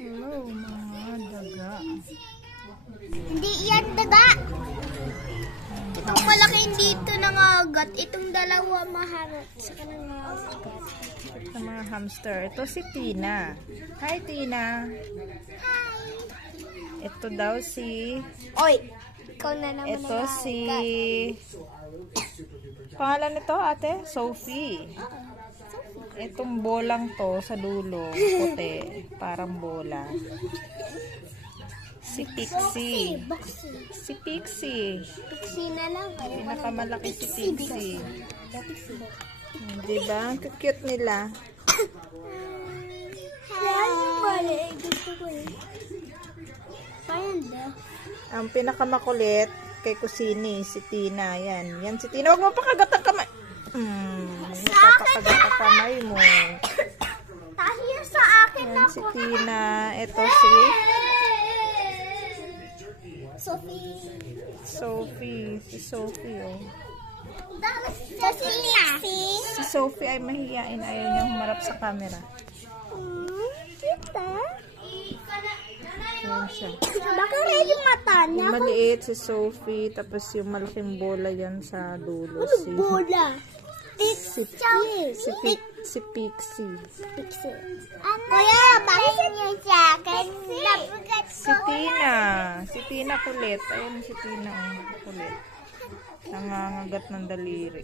Hello, mga daga. Hindi yan daga. Itong malaking dito nangagat. Itong dalawa maharap sa nangagat. Ito mga hamster. Ito si Tina. Hi, Tina. Hi. Ito daw si... Oy, ikaw na naman Ito si... Pangalan nito, ate? Sophie. Itong bolang to sa dulo. Puti. Parang bola. Si Pixie. Si Pixie. Pixie na lang. Pinakamalaki si Pixie. Diba? Ang cute nila. Hi. Gusto ko eh. Panda. Ang pinakamakulit kay Kusini, si Tina. Yan. Yan si Tina. Huwag mo pakagat ang kamay. Napapakagat ang kamay mo. Dahil sa akin Yan na si Tina. Ito si Sophie. Si Sophie, oh. Si Si Sophie ay mahihain. Ayaw niya humarap sa camera. Kita. Yan siya. Bakit red yung mata niya? Yung maliit si Sophie, tapos yung malaking bola yan sa dulo. Si Bola. Si Pixie. Pixie. Kuya, bakit niyo sa akin? Si Tina kulit. Ayun si Tina, oh, kulit. Nangangagat ng daliri.